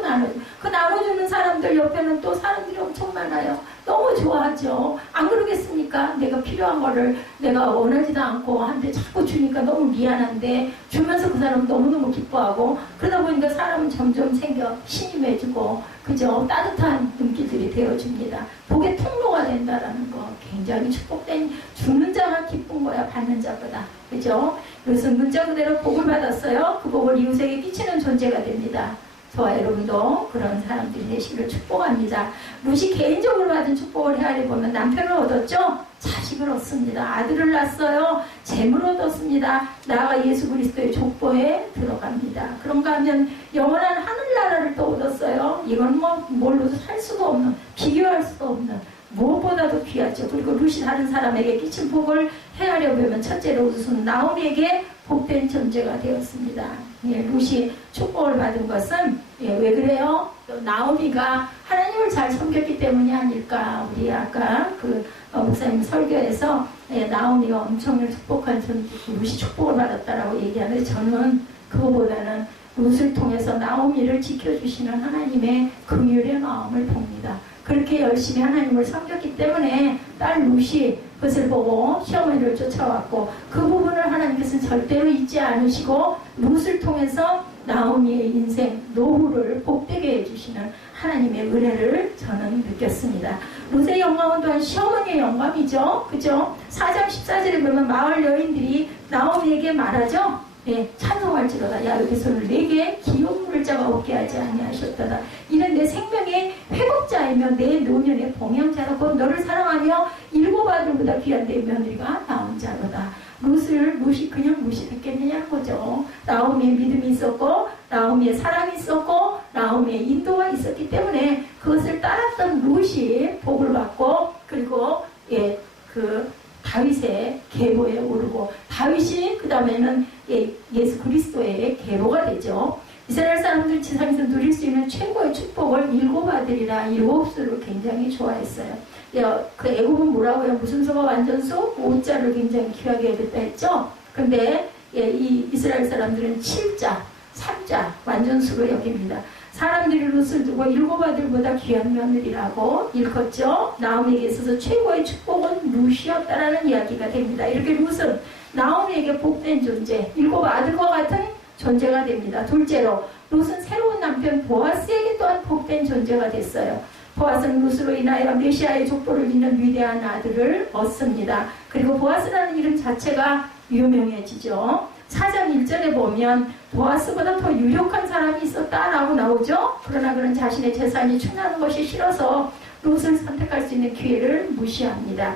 그 나눠주는 사람들 옆에는 또 사람들이 엄청 많아요. 너무 좋아하죠. 안 그러겠습니까? 내가 필요한 거를 내가 원하지도 않고 한테 자꾸 주니까 너무 미안한데 주면서 그 사람 너무너무 기뻐하고 그러다 보니까 사람은 점점 생겨 신임해주고 그죠? 따뜻한 눈길들이 되어줍니다. 복의 통로가 된다라는 거 굉장히 축복된 주는 자가 기쁜 거야 받는 자보다. 그죠? 이것은 문자 그대로 복을 받았어요. 그 복을 이웃에게 끼치는 존재가 됩니다. 저와 여러분도 그런 사람들이 되시기를 축복합니다. 룻이 개인적으로 받은 축복을 헤아려 보면 남편을 얻었죠? 자식을 얻습니다. 아들을 낳았어요. 재물을 얻었습니다. 나아가 예수 그리스도의 족보에 들어갑니다. 그런가 하면 영원한 하늘나라를 또 얻었어요. 이건 뭐 뭘로도 살 수도 없는, 비교할 수도 없는 무엇보다도 귀하죠. 그리고 룻이 다른 사람에게 끼친 복을 헤아려 보면 첫째로 룻은 나오미에게 복된 존재가 되었습니다. 예, 룻이 축복을 받은 것은 왜 그래요? 나오미가 하나님을 잘 섬겼기 때문이 아닐까. 우리 아까 목사님 설교에서 나오미가 엄청 축복한 룻이 축복을 받았다라고 얘기하는데 저는 그거보다는 룻을 통해서 나오미를 지켜주시는 하나님의 긍휼의 마음을 봅니다. 그렇게 열심히 하나님을 섬겼기 때문에 딸 룻이 그것을 보고 시어머니를 쫓아왔고 그 부분을 하나님께서는 절대로 잊지 않으시고 룻을 통해서 나오미의 인생 노후를 복되게 해주시는 하나님의 은혜를 저는 느꼈습니다. 룻의 영광은 또한 시어머니의 영광이죠. 그죠? 4장 14절에 보면 마을 여인들이 나오미에게 말하죠. 네, 찬송할지로다. 야 여기서는 내게 기업 물자가 없게 하지 아니하셨다다. 이는 내 생명의 회복자이며 내 노년의 봉양자라. 곧 너를 사랑하며 일곱 아들보다 귀한 내 며느리가 나온 자로다. 룻이 그냥 무시했겠느냐는 거죠. 나오미의 믿음이 있었고 나오미의 사랑이 있었고 나오미의 인도가 있었기 때문에 그것을 따랐던 룻이 복을 받고 그리고 다윗의 계보에 오르고 다윗이 그 다음에는 예수 그리스도의 계보가 되죠. 이스라엘 사람들 지상에서 누릴 수 있는 최고의 축복을 일곱 아들이라 일곱 수를 굉장히 좋아했어요. 그 애굽은 뭐라고요? 무슨 수가 완전수? 5자를 굉장히 귀하게 여겼다 했죠. 근데 이 이스라엘 사람들은 7자, 3자 완전수로 여깁니다. 사람들이 룻을 두고 일곱 아들보다 귀한 며느리라고 일컫죠. 나오미에게 있어서 최고의 축복은 룻이었다라는 이야기가 됩니다. 이렇게 룻은 나오미에게 복된 존재, 일곱 아들과 같은 존재가 됩니다. 둘째로 룻은 새로운 남편 보아스에게 또한 복된 존재가 됐어요. 보아스는 룻으로 인하여 메시아의 족보를 잇는 위대한 아들을 얻습니다. 그리고 보아스라는 이름 자체가 유명해지죠. 4장 1절에 보면 보아스보다 더 유력한 사람이 있었다라고 나오죠. 그러나 그는 자신의 재산이 충나는 것이 싫어서 룻을 선택할 수 있는 기회를 무시합니다.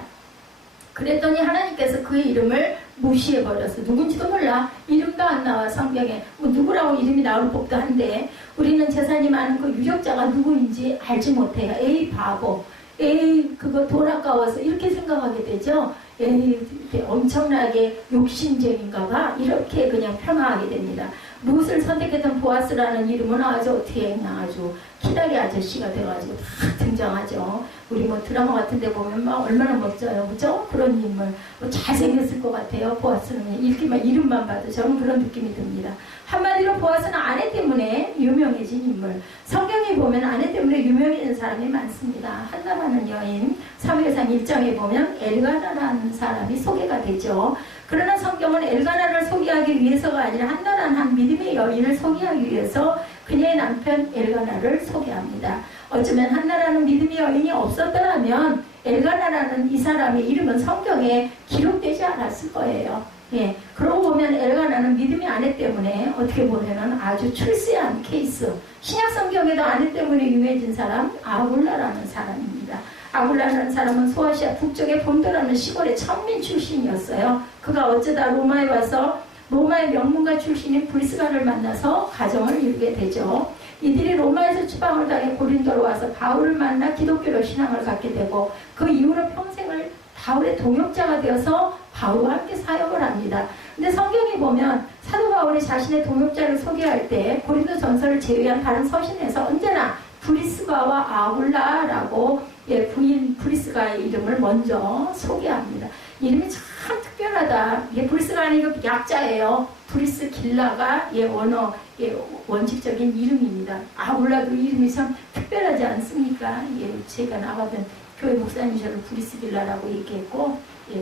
그랬더니 하나님께서 그의 이름을 무시해버렸어. 누군지도 몰라. 이름도 안 나와 성경에. 누구라고 이름이 나올 법도 한데 우리는 재산이 많은 그 유력자가 누구인지 알지 못해요. 에이 바보, 에이 그거 돈 아까워서 이렇게 생각하게 되죠. 에이 엄청나게 욕심쟁인가 봐. 이렇게 그냥 평화하게 됩니다. 룻을 선택했던 보아스라는 이름은 아주 어떻게 했나 아주 키다리 아저씨가 돼가지고 다 등장하죠. 우리 뭐 드라마 같은 데 보면 막 얼마나 멋져요. 그죠? 그런 인물. 뭐 잘생겼을 것 같아요. 보아스는 읽기만 이름만 봐도 저는 그런 느낌이 듭니다. 한마디로 보아스는 아내 때문에 유명해진 인물. 성경에 보면 아내 때문에 유명해진 사람이 많습니다. 한나라는 여인, 사무엘상 1장에 보면 엘가나라는 사람이 소개가 되죠. 그러나 성경은 엘가나를 소개하기 위해서가 아니라 한나라는 한 믿음의 여인을 소개하기 위해서 그녀의 남편 엘가나를 소개합니다. 어쩌면 한나라는 믿음의 여인이 없었더라면 엘가나라는 이 사람의 이름은 성경에 기록되지 않았을 거예요. 예, 그러고 보면 엘가나는 믿음의 아내 때문에 어떻게 보면은 아주 출세한 케이스. 신약 성경에도 아내 때문에 유명해진 사람 아굴라라는 사람입니다. 아굴라라는 사람은 소아시아 북쪽의 본도라는 시골의 천민 출신이었어요. 그가 어쩌다 로마에 와서 로마의 명문가 출신인 브리스가를 만나서 가정을 이루게 되죠. 이들이 로마에서 추방을 당해 고린도로 와서 바울을 만나 기독교로 신앙을 갖게 되고 그 이후로 평생을 바울의 동역자가 되어서 바울과 함께 사역을 합니다. 근데 성경에 보면 사도 바울이 자신의 동역자를 소개할 때 고린도 전서를 제외한 다른 서신에서 언제나 브리스가와 아굴라라고 부인 브리스가의 이름을 먼저 소개합니다. 이름이 참 특별하다. 브리스가는 이거 약자예요. 브리스길라가 원어 원칙적인 이름입니다. 아굴라도 이름이 참 특별하지 않습니까? 제가 나가던 교회 목사님처럼 브리스길라라고 얘기했고,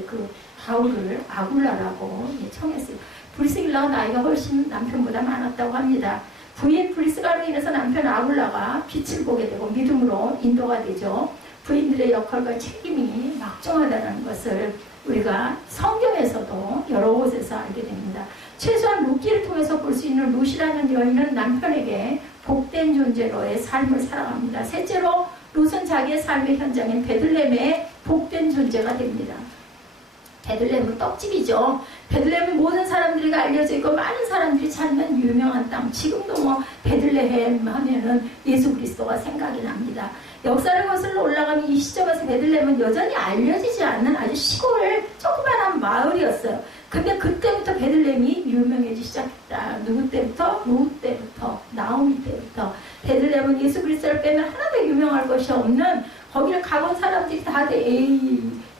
그 바울을 아굴라라고 청했어요. 브리스길라가 나이가 훨씬 남편보다 많았다고 합니다. 부인 브리스가로 인해서 남편 아굴라가 빛을 보게 되고 믿음으로 인도가 되죠. 부인들의 역할과 책임이 막중하다는 것을 우리가 성경에서도 여러 곳에서 알게 됩니다. 최소한 룻기를 통해서 볼 수 있는 룻이라는 여인은 남편에게 복된 존재로의 삶을 살아갑니다. 셋째로 룻은 자기의 삶의 현장인 베들레헴의 복된 존재가 됩니다. 베들레헴은 떡집이죠. 베들레헴은 모든 사람들이 알려져 있고 많은 사람들이 찾는 유명한 땅. 지금도 베들레헴 하면은 예수 그리스도가 생각이 납니다. 역사를 거슬러 올라가면 이 시점에서 베들레헴은 여전히 알려지지 않는 아주 시골 조그만한 마을이었어요. 근데 그때부터 베들레헴이 유명해지기 시작했다. 누구 때부터? 룻 때부터, 나오미 때부터. 베들레헴은 예수 그리스도를 빼면 하나도 유명할 것이 없는, 거기를 가본 사람들이 다들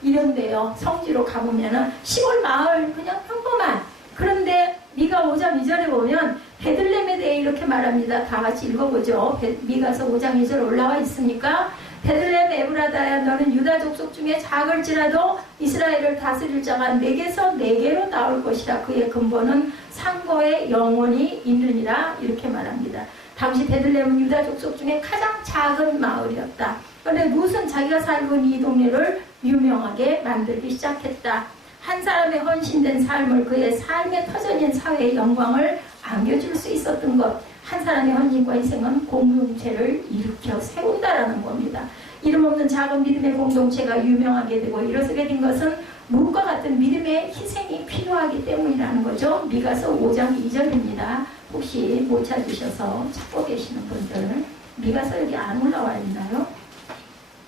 이런데요. 성지로 가보면은 시골 마을 그냥 평범한. 그런데 미가 5장 2절에 보면 베들레헴에 대해 이렇게 말합니다. 다 같이 읽어보죠. 미가서 5장 2절 올라와 있으니까 베들레헴 에브라다야, 너는 유다 족속 중에 작을지라도 이스라엘을 다스릴 자가 내게서 내게로 나올 것이라. 그의 근본은 상고에 영원히 있느니라. 이렇게 말합니다. 당시 베들레헴은 유다 족속 중에 가장 작은 마을이었다. 그런데 룻은 자기가 살고 있는 이 동네를 유명하게 만들기 시작했다. 한 사람의 헌신된 삶을, 그의 삶의 터전인 사회의 영광을 안겨줄 수 있었던 것. 한 사람의 헌신과 희생은 공동체를 일으켜 세운다라는 겁니다. 이름 없는 작은 믿음의 공동체가 유명하게 되고 일어서게 된 것은 룻과 같은 믿음의 희생이 필요하기 때문이라는 거죠. 미가서 5장 2절입니다. 혹시 못 찾으셔서 찾고 계시는 분들, 미가서 여기 안 올라와 있나요?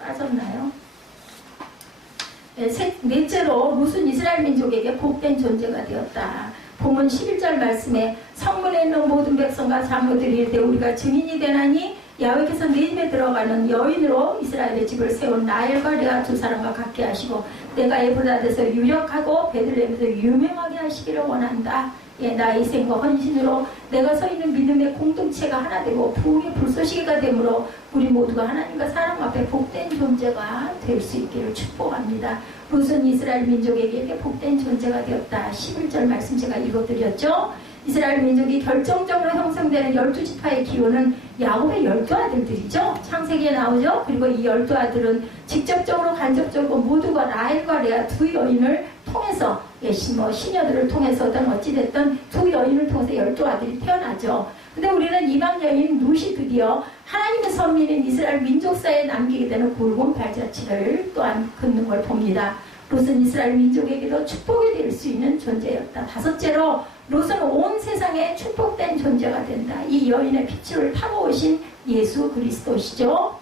빠졌나요? 넷째로 룻은 이스라엘 민족에게 복된 존재가 되었다. 본문 11절 말씀에 성문에 있는 모든 백성과 장로들이 이르되 우리가 증인이 되나니 야훼께서 내 집에 들어가는 여인으로 이스라엘의 집을 세운 라헬과 레아 두 사람과 같게 하시고 내가 에브라데서 유력하고 베들레헴에서 유명하게 하시기를 원한다. 나의 희생과 헌신으로 내가 서 있는 믿음의 공동체가 하나 되고 부흥의 불쏘시개가 되므로 우리 모두가 하나님과 사람 앞에 복된 존재가 될 수 있기를 축복합니다. 룻은 이스라엘 민족에게 복된 존재가 되었다. 11절 말씀 제가 읽어드렸죠. 이스라엘 민족이 결정적으로 형성되는 12지파의 기호는 야곱의 12아들들이죠. 창세기에 나오죠. 그리고 이 12아들은 직접적으로 간접적으로 모두가 라헬과 레아 두 여인을 통해서 시녀들을 통해서든 어찌됐든 두 여인을 통해서 12아들이 태어나죠. 근데 우리는 이방 여인 룻이 드디어 하나님의 선민인 이스라엘 민족사에 남기게 되는 굵은 발자취를 또한 긋는 걸 봅니다. 룻은 이스라엘 민족에게도 축복이 될 수 있는 존재였다. 다섯째로 룻은 온 세상에 축복된 존재가 된다. 이 여인의 빛을 타고 오신 예수 그리스도시죠.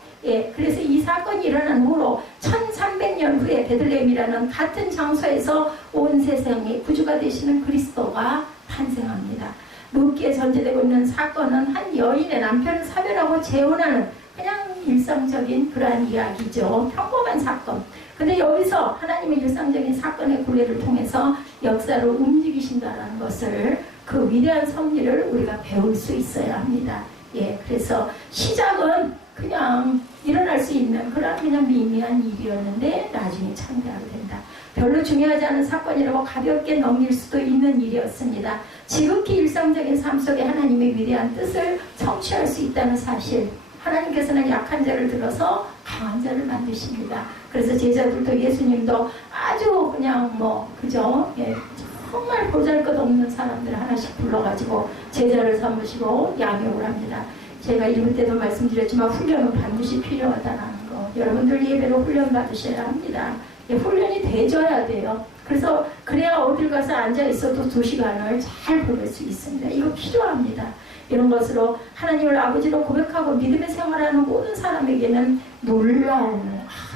그래서 이 사건이 일어난 후로 1300년 후에 베들레헴이라는 같은 장소에서 온 세상의 구주가 되시는 그리스도가 탄생합니다. 룻기에 전제되고 있는 사건은 한 여인의 남편을 사별하고 재혼하는 그냥 일상적인 그러한 이야기죠. 평범한 사건. 근데 여기서 하나님의 일상적인 사건의 구례를 통해서 역사를 움직이신다는 것을, 그 위대한 섭리를 우리가 배울 수 있어야 합니다. 그래서 시작은 그냥 일어날 수 있는 그런 그냥 미미한 일이었는데 나중에 창대하게 된다. 별로 중요하지 않은 사건이라고 가볍게 넘길 수도 있는 일이었습니다. 지극히 일상적인 삶 속에 하나님의 위대한 뜻을 성취할 수 있다는 사실. 하나님께서는 약한 자를 들어서 강한 자를 만드십니다. 그래서 제자들도 예수님도 아주 그냥 그죠? 정말 보잘것없는 사람들 하나씩 불러가지고 제자를 삼으시고 양육을 합니다. 제가 이럴 때도 말씀드렸지만 훈련은 반드시 필요하다는 거. 여러분들 예배로 훈련 받으셔야 합니다. 훈련이 돼줘야 돼요. 그래서 그래야 어딜 가서 앉아 있어도 2시간을 잘 보낼 수 있습니다. 이거 필요합니다. 이런 것으로 하나님을 아버지로 고백하고 믿음의 생활하는 모든 사람에게는 놀라움을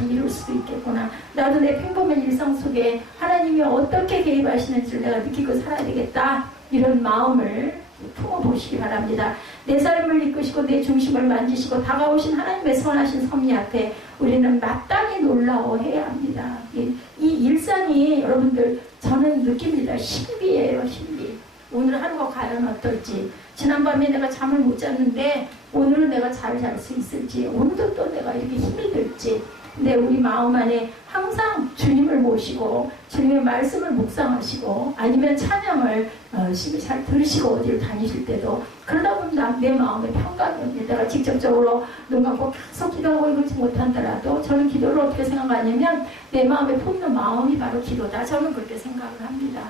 이룰 수도 있겠구나. 나도 내 평범한 일상 속에 하나님이 어떻게 개입하시는지를 내가 느끼고 살아야 되겠다. 이런 마음을 품어보시기 바랍니다. 내 삶을 이끄시고 내 중심을 만지시고 다가오신 하나님의 선하신 섭리 앞에 우리는 마땅히 놀라워해야 합니다. 이 일상이 여러분들 저는 느낍니다. 신비예요. 신비. 오늘 하루가 과연 어떨지, 지난밤에 내가 잠을 못 잤는데 오늘은 내가 잘 잘 수 있을지, 오늘도 또 내가 이렇게 힘이 들지. 근데 우리 마음 안에 항상 주님을 모시고 주님의 말씀을 묵상하시고 아니면 찬양을 열심히 잘 들으시고 어디를 다니실 때도 그러다 보면 내 마음의 평강이 옵니다. 내가 직접적으로 눈 감고 계속 기도하고 이러지 못한다라도 저는 기도를 어떻게 생각하냐면 내 마음에 품는 마음이 바로 기도다. 저는 그렇게 생각을 합니다.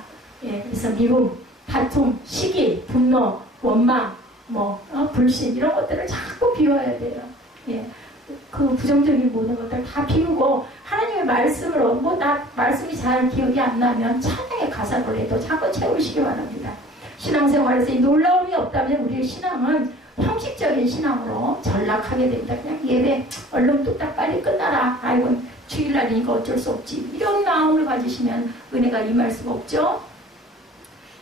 예, 그래서 미움, 다툼, 시기, 분노, 원망, 불신 이런 것들을 자꾸 비워야 돼요. 예. 그 부정적인 모든 것들 다 비우고 하나님의 말씀을 나 말씀이 잘 기억이 안 나면 찬양의 가사를 해도 자꾸 채우시기 바랍니다. 신앙생활에서 이 놀라움이 없다면 우리의 신앙은 형식적인 신앙으로 전락하게 됩니다. 그냥 예배 얼른 뚝딱 빨리 끝나라. 아이고 주일날이니까 어쩔 수 없지. 이런 마음을 가지시면 은혜가 임할 수가 없죠.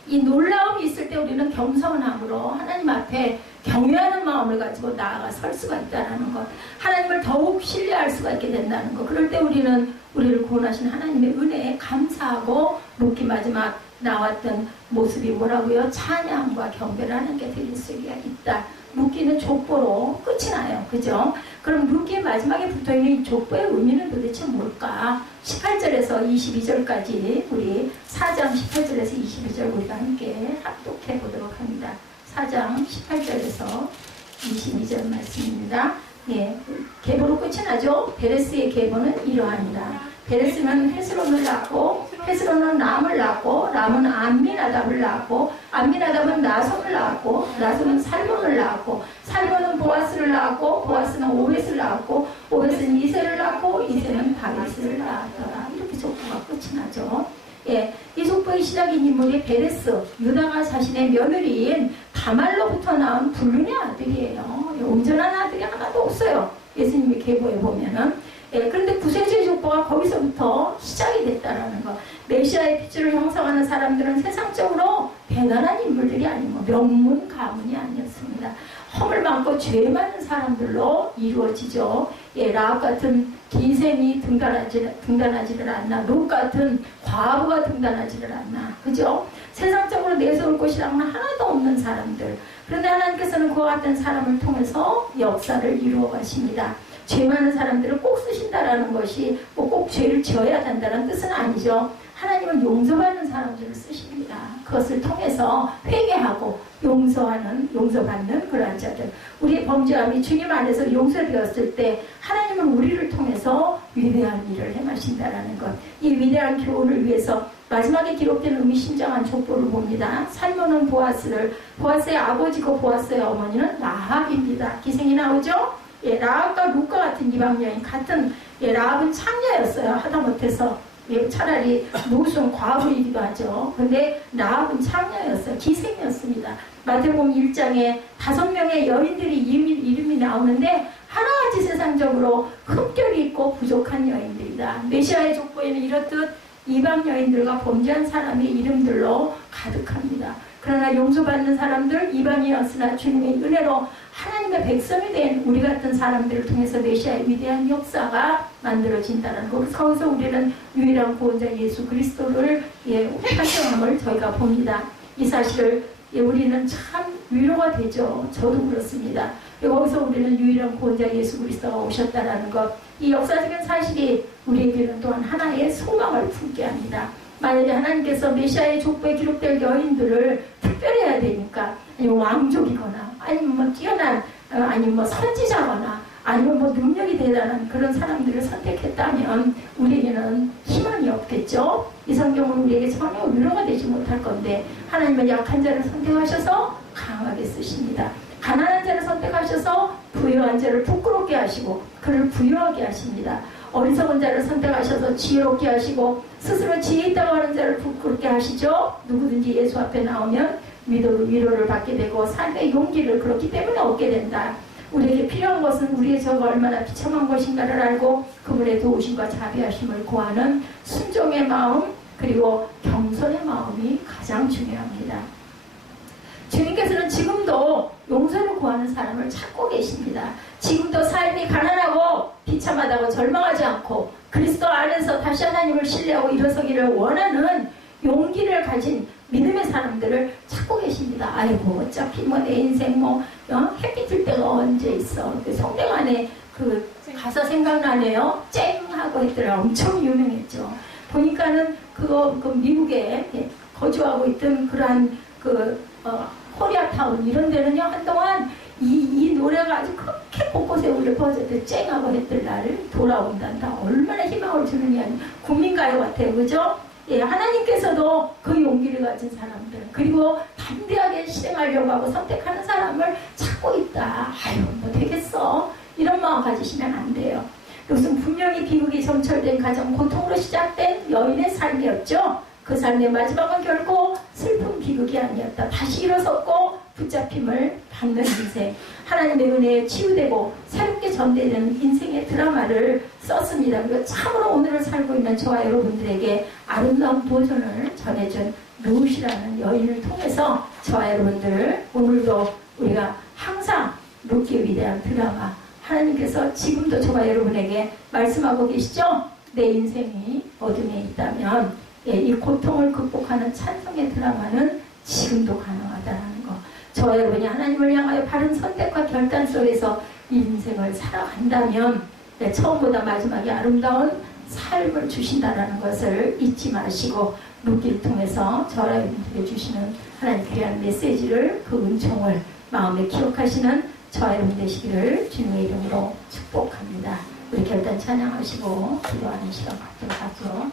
이 놀라움이 있을 때 우리는 겸손함으로 하나님 앞에 경외하는 마음을 가지고 나아가 설 수가 있다는 것, 하나님을 더욱 신뢰할 수가 있게 된다는 것. 그럴 때 우리는 우리를 구원하신 하나님의 은혜에 감사하고 묵기 마지막 나왔던 모습이 뭐라고요? 찬양과 경배를 하는 게 될 수가 있다. 묵기는 족보로 끝이 나요. 그죠? 그럼 묵기의 마지막에 붙어있는 이 족보의 의미는 도대체 뭘까? 18절에서 22절까지 우리 4장 18절에서 22절 우리가 함께 합독해 보도록 합니다. 4장 18절에서 22절 말씀입니다. 예, 계보로 끝이 나죠? 베레스의 계보는 이러하니라. 베레스는 헤스론을 낳고 헤스론은 람을 낳고 람은 암미나답을 낳고 암미나답은 나손을 낳고 나손은 살몬을 낳고 살몬은 보아스를 낳고 보아스는 오벳을 낳고 오벳은 이세를 낳고 이세는 다윗을 낳았더라. 이렇게 족보가 끝이 나죠. 예, 이 족보의 시작인 인물이 베레스, 유다가 자신의 며느리인 다말로부터 나온 불륜의 아들이에요. 온전한 아들이 하나도 없어요. 예수님의 계보에 보면은. 예, 그런데 구세주의 족보가 거기서부터 시작이 됐다라는 것. 메시아의 빛을 형성하는 사람들은 세상적으로 대단한 인물들이 아니고 명문 가문이 아니었습니다. 허물 많고 죄 많은 사람들로 이루어지죠. 예, 라합 같은 기생이 등단하지를 않나, 룻 같은 과부가 등단하지를 않나, 그죠? 세상적으로 내세울 곳이랑은 하나도 없는 사람들. 그런데 하나님께서는 그와 같은 사람을 통해서 역사를 이루어 가십니다. 죄 많은 사람들을 꼭 쓰신다라는 것이 꼭 죄를 지어야 한다는 뜻은 아니죠. 하나님은 용서받는 사람들을 쓰십니다. 그것을 통해서 회개하고 용서받는 그러한 자들. 우리의 범죄함이 주님 안에서 용서되었을 때 하나님은 우리를 통해서 위대한 일을 행하신다라는 것. 이 위대한 교훈을 위해서 마지막에 기록된 의미심장한 족보를 봅니다. 살몬은 보아스의 아버지고 보아스의 어머니는 라합입니다. 기생이 나오죠? 예, 라합과 룻과 같은 이방 여인 같은, 예, 라합은 창녀였어요. 하다못해서. 예, 차라리 룻은 과부이기도 하죠. 근데 라합은 창녀였어요. 기생이었습니다. 마태복음 1장에 5명의 여인들이 이름이 나오는데 하나같이 세상적으로 흠결이 있고 부족한 여인들이다. 메시아의 족보에는 이렇듯 이방 여인들과 범죄한 사람의 이름들로 가득합니다. 그러나 용서받는 사람들, 이방이었으나 주님의 은혜로 하나님의 백성이 된 우리 같은 사람들을 통해서 메시아의 위대한 역사가 만들어진다는 것. 거기서 우리는 유일한 구원자 예수 그리스도를 환영함을 저희가 봅니다. 이 사실을 우리는 참 위로가 되죠. 저도 그렇습니다. 거기서 우리는 유일한 구원자 예수 그리스도가 오셨다는 것. 이 역사적인 사실이 우리에게는 또한 하나의 소망을 품게 합니다. 만약에 하나님께서 메시아의 족보에 기록될 여인들을 특별해야 되니까, 아니면 왕족이거나, 아니면 뛰어난, 아니면 선지자거나, 아니면 능력이 대단한 그런 사람들을 선택했다면 우리에게는 희망이 소망이 없겠죠. 이 성경은 우리에게 전혀 위로가 되지 못할 건데 하나님은 약한 자를 선택하셔서 강하게 쓰십니다. 가난한 자를 선택하셔서 부유한 자를 부끄럽게 하시고 그를 부유하게 하십니다. 어리석은 자를 선택하셔서 지혜롭게 하시고 스스로 지혜 있다고 하는 자를 부끄럽게 하시죠. 누구든지 예수 앞에 나오면 위로를 받게 되고 삶의 용기를 그렇기 때문에 얻게 된다. 우리에게 필요한 것은 우리의 저가 얼마나 비참한 것인가를 알고 그분의 도우심과 자비하심을 구하는 순종의 마음 그리고 겸손의 마음이 가장 중요합니다. 주님께서는 지금도 용서를 구하는 사람을 찾고 계십니다. 지금도 삶이 가난하고 비참하다고 절망하지 않고 그리스도 안에서 다시 하나님을 신뢰하고 일어서기를 원하는 용기를 가진 믿음의 사람들을 찾고 계십니다. 아이고 어차피 뭐 내 인생 햇빛 뜰 때가 언제 있어. 그 성경 안에 그 가사 생각나네요. 쨍 하고 했더라. 엄청 유명했죠. 보니까는 그 미국에 거주하고 있던 그러한 코리아타운 이런 데는요 한동안 이 노래가 아주 그렇게 곳곳에 울려 퍼졌대. 쨍하고 했더라를 돌아온단다. 얼마나 희망을 주느냐. 국민가요 같아요. 그죠? 예, 하나님께서도 그 용기를 가진 사람들 그리고 담대하게 실행하려고 하고 선택하는 사람을 찾고 있다. 아유 뭐 되겠어. 이런 마음 가지시면 안 돼요. 이것은 분명히 비극이 점철된 가정 고통으로 시작된 여인의 삶이었죠. 그 삶의 마지막은 결코 슬픈 비극이 아니었다. 다시 일어섰고 붙잡힘을 받는 인생, 하나님의 은혜에 치유되고 새롭게 전개되는 인생의 드라마를 썼습니다. 그리고 참으로 오늘을 살고 있는 저와 여러분들에게 아름다운 도전을 전해준 루시라는 여인을 통해서 저와 여러분들 오늘도 우리가 항상 루키의 위대한 드라마 하나님께서 지금도 저와 여러분에게 말씀하고 계시죠? 내 인생이 어둠에 있다면 이 고통을 극복하는 찬송의 드라마는 지금도 가능하다는 거. 저와 여러분이 하나님을 향하여 바른 선택과 결단 속에서 인생을 살아간다면 처음보다 마지막에 아름다운 삶을 주신다는 것을 잊지 마시고 루키를 통해서 저와 여러분들에게 주시는 하나님 귀한 메시지를 그 은총을 마음에 기억하시는 저와 여러분 되시기를 주님의 이름으로 축복합니다. 우리 결단 찬양하시고 기도하는 시간 갖도록 하죠.